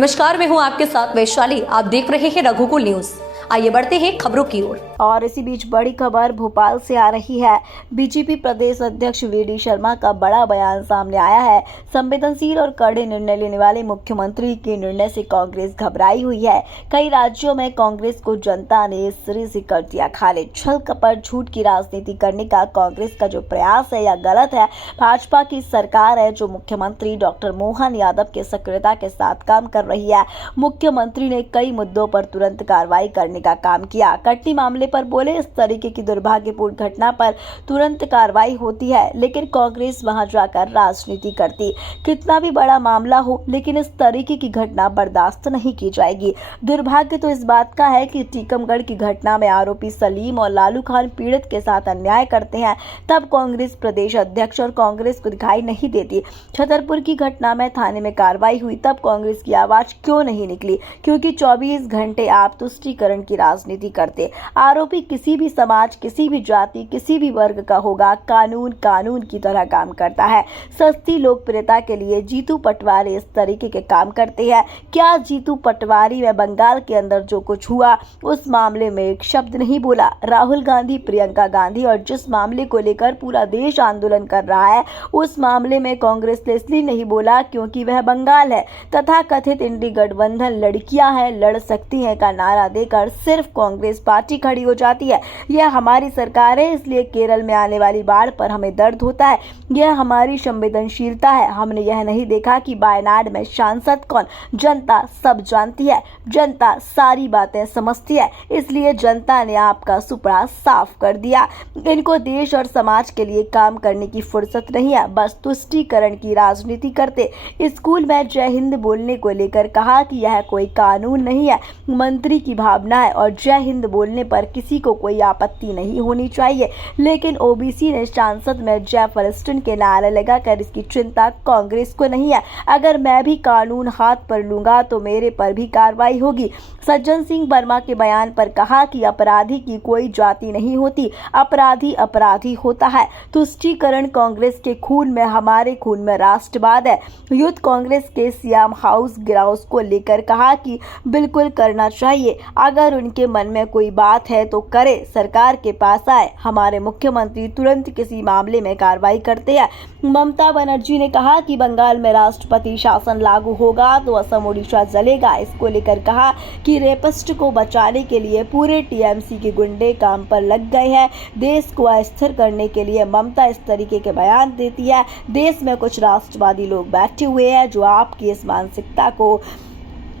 नमस्कार, मैं हूं आपके साथ वैशाली। आप देख रहे हैं रघुकुल न्यूज। आइए बढ़ते हैं खबरों की ओर। और इसी बीच बड़ी खबर भोपाल से आ रही है। बीजेपी प्रदेश अध्यक्ष वी.डी. शर्मा का बड़ा बयान सामने आया है। संवेदनशील और कड़े निर्णय लेने वाले मुख्यमंत्री के निर्णय से कांग्रेस घबराई हुई है। कई राज्यों में कांग्रेस को जनता ने सिरे से कर दिया खाली। छल कपट झूठ की राजनीति करने का कांग्रेस का जो प्रयास है यह गलत है। भाजपा की सरकार है जो मुख्यमंत्री डॉक्टर मोहन यादव के सक्रियता के साथ काम कर रही है। मुख्यमंत्री ने कई मुद्दों पर तुरंत कार्रवाई करने का काम किया। कटनी मामले पर बोले, इस तरीके की दुर्भाग्यपूर्ण घटना पर तुरंत कार्रवाई होती है, लेकिन कांग्रेस वहां जाकर राजनीति करती। कितना भी बड़ा मामला हो, लेकिन इस तरीके की घटना बर्दाश्त नहीं की जाएगी। दुर्भाग्य तो इस बात का है कि टीकमगढ़ की घटना में आरोपी सलीम और लालू खान पीड़ित के साथ अन्याय करते हैं, तब कांग्रेस प्रदेश अध्यक्ष और कांग्रेस को दिखाई नहीं देती। छतरपुर की घटना में थाने में कार्रवाई हुई, तब कांग्रेस की आवाज क्यों नहीं निकली? क्योंकि 24 घंटे आप तुष्टीकरण की राजनीति करते। आरोपी किसी भी समाज, किसी भी जाति, किसी भी वर्ग का होगा, कानून की तरह काम करता है। सस्ती लोकप्रियता के लिए जीतू पटवारी इस तरीके के काम करते हैं। क्या जीतू पटवारी में बंगाल के अंदर जो कुछ हुआ उस मामले में एक शब्द नहीं बोला? राहुल गांधी, प्रियंका गांधी और जिस मामले को लेकर पूरा देश आंदोलन कर रहा है उस मामले में कांग्रेस ने इसलिए नहीं बोला क्योंकि वह बंगाल है। तथा कथित इंडी गठबंधन लड़कियां हैं, लड़ सकती हैं का नारा देकर सिर्फ कांग्रेस पार्टी खड़ी हो जाती है। यह हमारी सरकार है, इसलिए केरल में आने वाली बाढ़ पर हमें दर्द होता है। यह हमारी संवेदनशीलता है। हमने यह नहीं देखा कि वायनाड में सांसद कौन। जनता सब जानती है, जनता सारी बातें समझती है, इसलिए जनता ने आपका सुपड़ा साफ कर दिया। इनको देश और समाज के लिए काम करने की फुर्सत नहीं है, बस तुष्टीकरण की राजनीति करते। स्कूल में जय हिंद बोलने को लेकर कहा कि यह कोई कानून नहीं है, मंत्री की भावना है और जय हिंद बोलने पर किसी को कोई आपत्ति नहीं होनी चाहिए। लेकिन ओबीसी ने सांसद में जय फलस्टीन के नारे लगाकर इसकी चिंता कांग्रेस को नहीं है। अगर मैं भी कानून हाथ पर लूंगा तो मेरे पर भी कार्रवाई होगी। सज्जन सिंह वर्मा के बयान पर कहा कि अपराधी की कोई जाति नहीं होती, अपराधी अपराधी होता है। तुष्टीकरण कांग्रेस के खून में, हमारे खून में राष्ट्रवाद है। यूथ कांग्रेस के सियाम हाउस गिराउस को लेकर कहा कि बिल्कुल करना चाहिए। अगर उनके मन में कोई बात है तो करे, सरकार के पास आए। हमारे मुख्यमंत्री तुरंत किसी मामले में कार्रवाई करते हैं। ममता बनर्जी ने कहा कि बंगाल में राष्ट्रपति शासन लागू होगा तो असम ओडिशा जलेगा। इसको लेकर कहा कि रेपिस्ट को बचाने के लिए पूरे टीएमसी के गुंडे काम पर लग गए हैं। देश को अस्थिर करने के लिए ममता इस तरीके के बयान देती है। देश में कुछ राष्ट्रवादी लोग बैठे हुए हैं जो आपकी इस मानसिकता को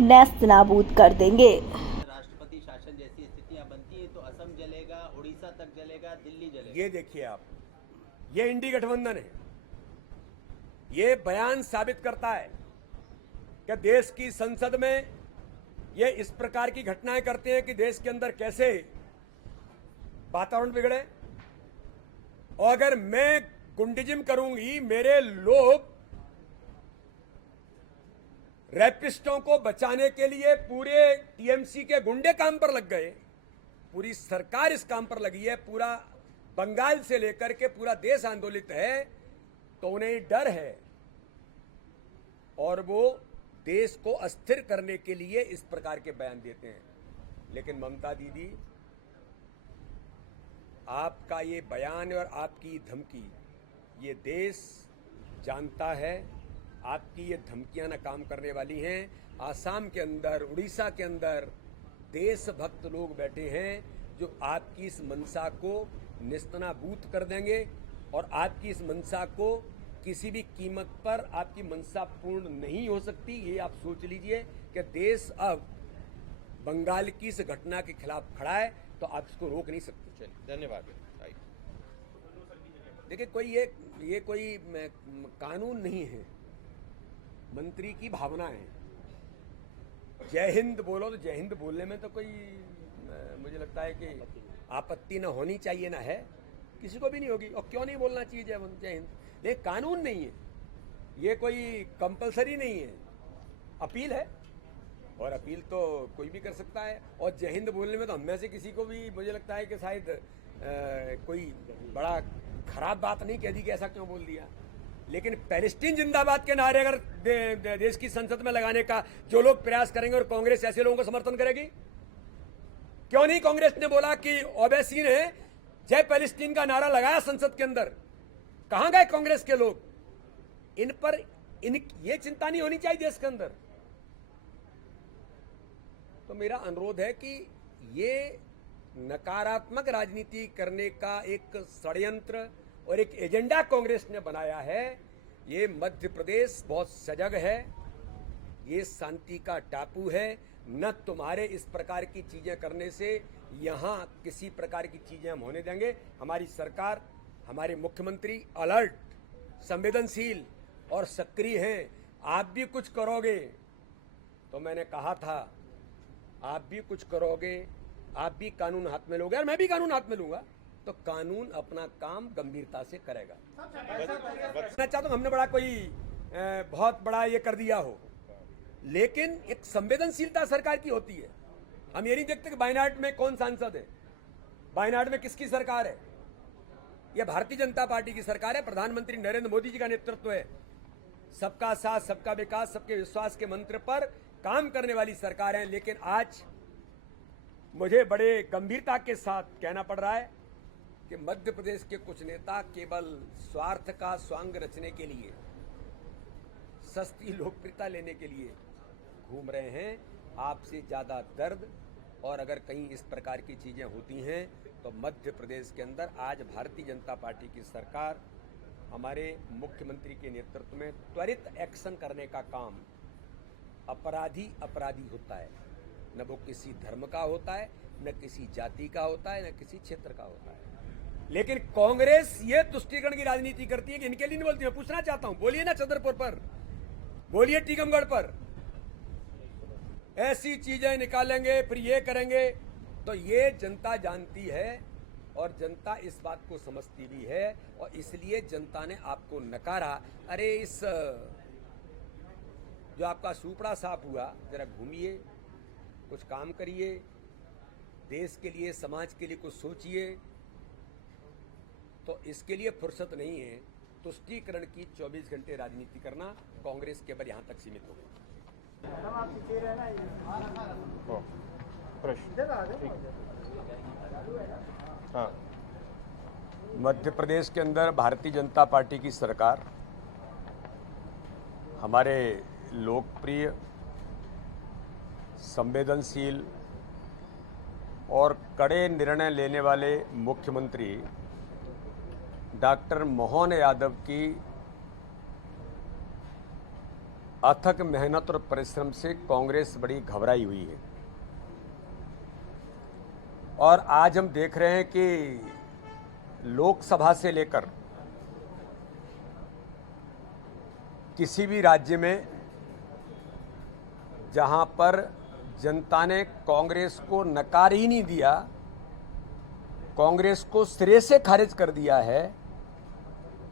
नेस्त नाबूद कर देंगे। राष्ट्रपति शासन जैसी स्थितियां बनती है तो असम जलेगा, उड़ीसा तक जलेगा, दिल्ली जलेगा। ये देखिए आप, ये इंडी गठबंधन है। ये बयान साबित करता है कि देश की संसद में ये इस प्रकार की घटनाएं करते हैं कि देश के अंदर कैसे वातावरण बिगड़े। और अगर मैं गुंडिज्म करूंगी, मेरे लोग रैपिस्टों को बचाने के लिए पूरे टीएमसी के गुंडे काम पर लग गए, पूरी सरकार इस काम पर लगी है, पूरा बंगाल से लेकर के पूरा देश आंदोलित है, तो उन्हें डर है और वो देश को अस्थिर करने के लिए इस प्रकार के बयान देते हैं। लेकिन ममता दीदी, आपका ये बयान और आपकी धमकी ये देश जानता है। आपकी ये धमकियां ना काम करने वाली हैं। आसाम के अंदर, उड़ीसा के अंदर देशभक्त लोग बैठे हैं जो आपकी इस मंशा को निस्तनाबूद कर देंगे और आपकी इस मंशा को किसी भी कीमत पर आपकी मंशा पूर्ण नहीं हो सकती। ये आप सोच लीजिए कि देश अब बंगाल की इस घटना के खिलाफ खड़ा है, तो आप इसको रोक नहीं सकते। चलिए, धन्यवाद। देखिए, कोई ये कोई कानून नहीं है, मंत्री की भावना है। जय हिंद बोलो तो जय हिंद बोलने में तो कोई मुझे लगता है कि आपत्ति ना होनी चाहिए, ना है, किसी को भी नहीं होगी। और क्यों नहीं बोलना चाहिए जय हिंद? ये कानून नहीं है, ये कोई कंपलसरी नहीं है, अपील है और अपील तो कोई भी कर सकता है। और जय हिंद बोलने में तो हम में से किसी को भी मुझे लगता है कि शायद कोई बड़ा खराब बात नहीं कह दी कि ऐसा क्यों बोल दिया। लेकिन पैलेस्टीन जिंदाबाद के नारे अगर देश की संसद में लगाने का जो लोग प्रयास करेंगे और कांग्रेस ऐसे लोगों को समर्थन करेगी, क्यों नहीं कांग्रेस ने बोला कि ओवैसी ने जय पैलेस्टीन का नारा लगाया संसद के अंदर? कहां गए कांग्रेस के लोग? इन पर ये चिंता नहीं होनी चाहिए देश के अंदर। तो मेरा अनुरोध है कि ये नकारात्मक राजनीति करने का एक षड्यंत्र और एक एजेंडा कांग्रेस ने बनाया है। ये मध्य प्रदेश बहुत सजग है, ये शांति का टापू है। न तुम्हारे इस प्रकार की चीजें करने से यहां किसी प्रकार की चीजें हम होने देंगे। हमारी सरकार, हमारे मुख्यमंत्री अलर्ट, संवेदनशील और सक्रिय हैं। आप भी कुछ करोगे तो मैंने कहा था, आप भी कुछ करोगे, आप भी कानून हाथ में लोगे और मैं भी कानून हाथ में लूंगा, तो कानून अपना काम गंभीरता से करेगा। मैं चाहता हूं हमने बड़ा कोई बहुत बड़ा ये कर दिया हो, लेकिन एक संवेदनशीलता सरकार की होती है। हम ये नहीं देखते कि वायनाड में कौन सांसद है, वायनाड में किसकी सरकार है। यह भारतीय जनता पार्टी की सरकार है, प्रधानमंत्री नरेंद्र मोदी जी का नेतृत्व है। सबका साथ, सबका विकास, सबके विश्वास के मंत्र पर काम करने वाली सरकार है। लेकिन आज मुझे बड़े गंभीरता के साथ कहना पड़ रहा है कि मध्य प्रदेश के कुछ नेता केवल स्वार्थ का स्वांग रचने के लिए, सस्ती लोकप्रियता लेने के लिए घूम रहे हैं। आपसे ज्यादा दर्द, और अगर कहीं इस प्रकार की चीजें होती हैं तो मध्य प्रदेश के अंदर आज भारतीय जनता पार्टी की सरकार हमारे मुख्यमंत्री के नेतृत्व में त्वरित एक्शन करने का काम, अपराधी अपराधी होता है, न वो किसी धर्म का होता है, न किसी जाति का होता है, न किसी क्षेत्र का होता है। लेकिन कांग्रेस ये तुष्टीकरण की राजनीति करती है कि इनके लिए नहीं बोलती। मैं पूछना चाहता हूं, बोलिए ना छतरपुर पर, बोलिए टीकमगढ़ पर, ऐसी चीजें निकालेंगे फिर ये करेंगे। तो ये जनता जानती है और जनता इस बात को समझती भी है, और इसलिए जनता ने आपको नकारा। अरे इस जो आपका सुपड़ा साफ हुआ, जरा घूमिए, कुछ काम करिए, देश के लिए, समाज के लिए कुछ सोचिए। तो इसके लिए फुर्सत नहीं है। तुष्टीकरण की 24 घंटे राजनीति करना कांग्रेस केवल यहां तक सीमित हो गई। हाँ, मध्य प्रदेश के अंदर भारतीय जनता पार्टी की सरकार हमारे लोकप्रिय, संवेदनशील और कड़े निर्णय लेने वाले मुख्यमंत्री डॉक्टर मोहन यादव की अथक मेहनत और परिश्रम से कांग्रेस बड़ी घबराई हुई है। और आज हम देख रहे हैं कि लोकसभा से लेकर किसी भी राज्य में जहां पर जनता ने कांग्रेस को नकार ही नहीं दिया, कांग्रेस को सिरे से खारिज कर दिया है,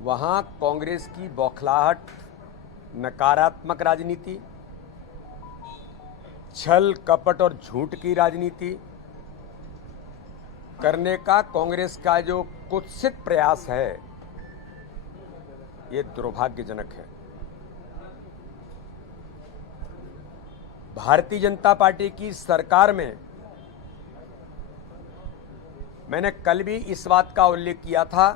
वहां कांग्रेस की बौखलाहट, नकारात्मक राजनीति, छल कपट और झूठ की राजनीति करने का कांग्रेस का जो कुत्सित प्रयास है, ये दुर्भाग्यजनक है। भारतीय जनता पार्टी की सरकार में मैंने कल भी इस बात का उल्लेख किया था,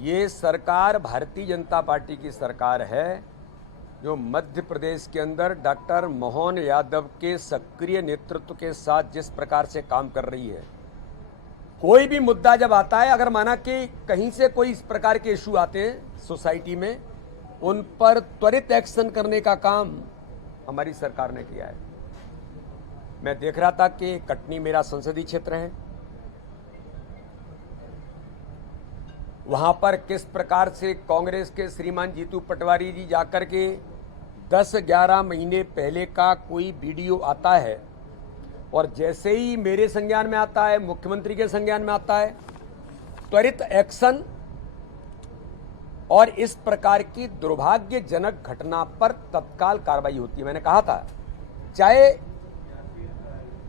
ये सरकार भारतीय जनता पार्टी की सरकार है जो मध्य प्रदेश के अंदर डॉक्टर मोहन यादव के सक्रिय नेतृत्व के साथ जिस प्रकार से काम कर रही है। कोई भी मुद्दा जब आता है, अगर माना कि कहीं से कोई इस प्रकार के इशू आते हैं सोसाइटी में, उन पर त्वरित एक्शन करने का काम हमारी सरकार ने किया है। मैं देख रहा था कि कटनी मेरा संसदीय क्षेत्र है, वहां पर किस प्रकार से कांग्रेस के श्रीमान जीतू पटवारी जी जाकर के 10-11 महीने पहले का कोई वीडियो आता है और जैसे ही मेरे संज्ञान में आता है, मुख्यमंत्री के संज्ञान में आता है, त्वरित एक्शन और इस प्रकार की दुर्भाग्यजनक घटना पर तत्काल कार्रवाई होती है। मैंने कहा था, चाहे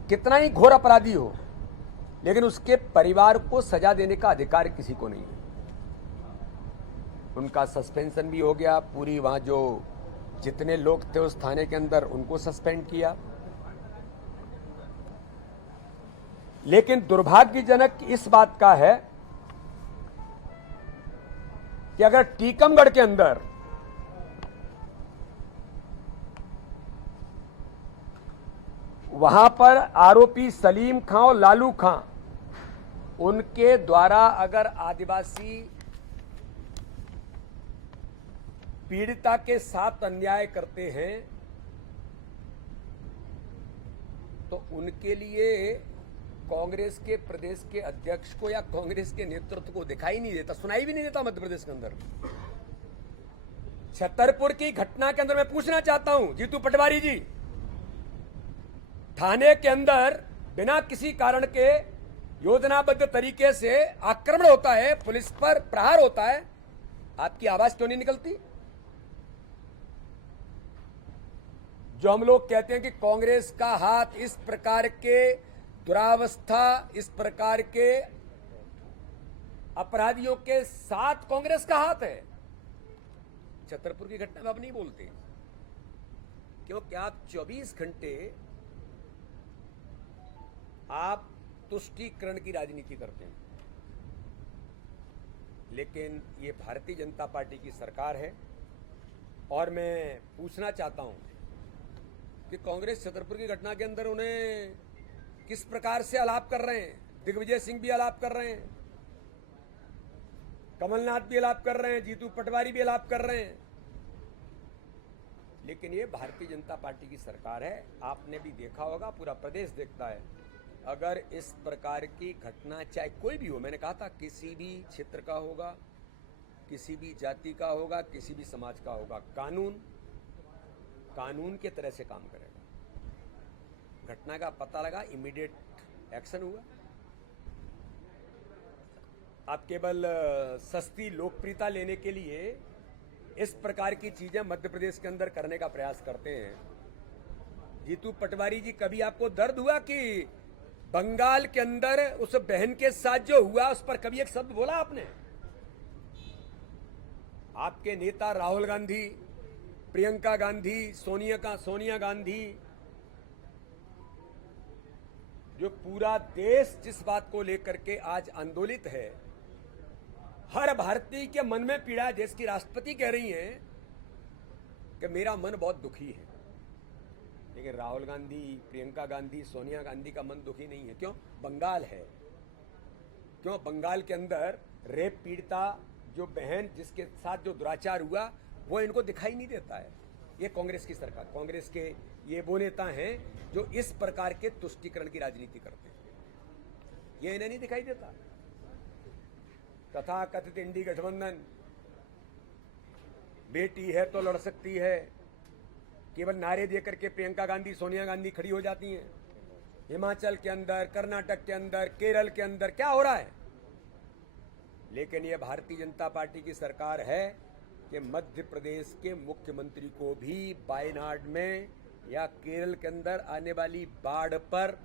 कितना ही घोर अपराधी हो, लेकिन उसके परिवार को सजा देने का अधिकार किसी को नहीं है। उनका सस्पेंशन भी हो गया। पूरी वहाँ जो जितने लोग थे उस थाने के अंदर उनको सस्पेंड किया। लेकिन दुर्भाग्यजनक इस बात का है कि अगर टीकमगढ़ के अंदर वहां पर आरोपी सलीम खां और लालू खां उनके द्वारा अगर आदिवासी पीड़िता के साथ अन्याय करते हैं तो उनके लिए कांग्रेस के प्रदेश के अध्यक्ष को या कांग्रेस के नेतृत्व को दिखाई नहीं देता, सुनाई भी नहीं देता मध्य प्रदेश के अंदर। छतरपुर की घटना के अंदर मैं पूछना चाहता हूं जीतू पटवारी जी, थाने के अंदर बिना किसी कारण के योजनाबद्ध तरीके से आक्रमण होता है, पुलिस पर प्रहार होता है, आपकी आवाज क्यों नहीं निकलती? जो हम लोग कहते हैं कि कांग्रेस का हाथ इस प्रकार के दुरावस्था, इस प्रकार के अपराधियों के साथ कांग्रेस का हाथ है। छतरपुर की घटना में आप नहीं बोलते क्योंकि आप 24 घंटे आप तुष्टीकरण की राजनीति करते हैं। लेकिन ये भारतीय जनता पार्टी की सरकार है और मैं पूछना चाहता हूं कि कांग्रेस छतरपुर की घटना के अंदर उन्हें किस प्रकार से आलाप कर रहे हैं। दिग्विजय सिंह भी आलाप कर रहे हैं, कमलनाथ भी आलाप कर रहे हैं, जीतू पटवारी भी आलाप कर रहे हैं। लेकिन ये भारतीय जनता पार्टी की सरकार है, आपने भी देखा होगा, पूरा प्रदेश देखता है। अगर इस प्रकार की घटना चाहे कोई भी हो, मैंने कहा था किसी भी क्षेत्र का होगा, किसी भी जाति का होगा, किसी भी समाज का होगा, कानून के तरह से काम करेगा। घटना का पता लगा, इमीडिएट एक्शन हुआ। आप केवल सस्ती लोकप्रियता लेने के लिए इस प्रकार की चीजें मध्य प्रदेश के अंदर करने का प्रयास करते हैं। जीतू पटवारी जी, कभी आपको दर्द हुआ कि बंगाल के अंदर उस बहन के साथ जो हुआ उस पर कभी एक शब्द बोला आपने? आपके नेता राहुल गांधी, प्रियंका गांधी, सोनिया गांधी, जो पूरा देश जिस बात को लेकर के आज आंदोलित है, हर भारतीय के मन में पीड़ा है। देश की राष्ट्रपति कह रही हैं कि मेरा मन बहुत दुखी है, लेकिन राहुल गांधी, प्रियंका गांधी, सोनिया गांधी का मन दुखी नहीं है। क्यों? बंगाल है। क्यों? बंगाल के अंदर रेप पीड़िता जो बहन जिसके साथ जो दुराचार हुआ वो इनको दिखाई नहीं देता है। ये कांग्रेस की सरकार, कांग्रेस के ये वो नेता हैं जो इस प्रकार के तुष्टीकरण की राजनीति करते हैं, ये इन्हें नहीं दिखाई देता। तथा कथित इंडी गठबंधन, बेटी है तो लड़ सकती है, केवल नारे देकर के प्रियंका गांधी, सोनिया गांधी खड़ी हो जाती हैं। हिमाचल के अंदर, कर्नाटक के अंदर, केरल के अंदर क्या हो रहा है? लेकिन यह भारतीय जनता पार्टी की सरकार है कि मध्य प्रदेश के मुख्यमंत्री को भी वायनाड में या केरल के अंदर आने वाली बाढ़ पर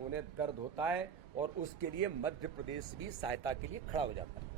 उन्हें दर्द होता है और उसके लिए मध्य प्रदेश भी सहायता के लिए खड़ा हो जाता है।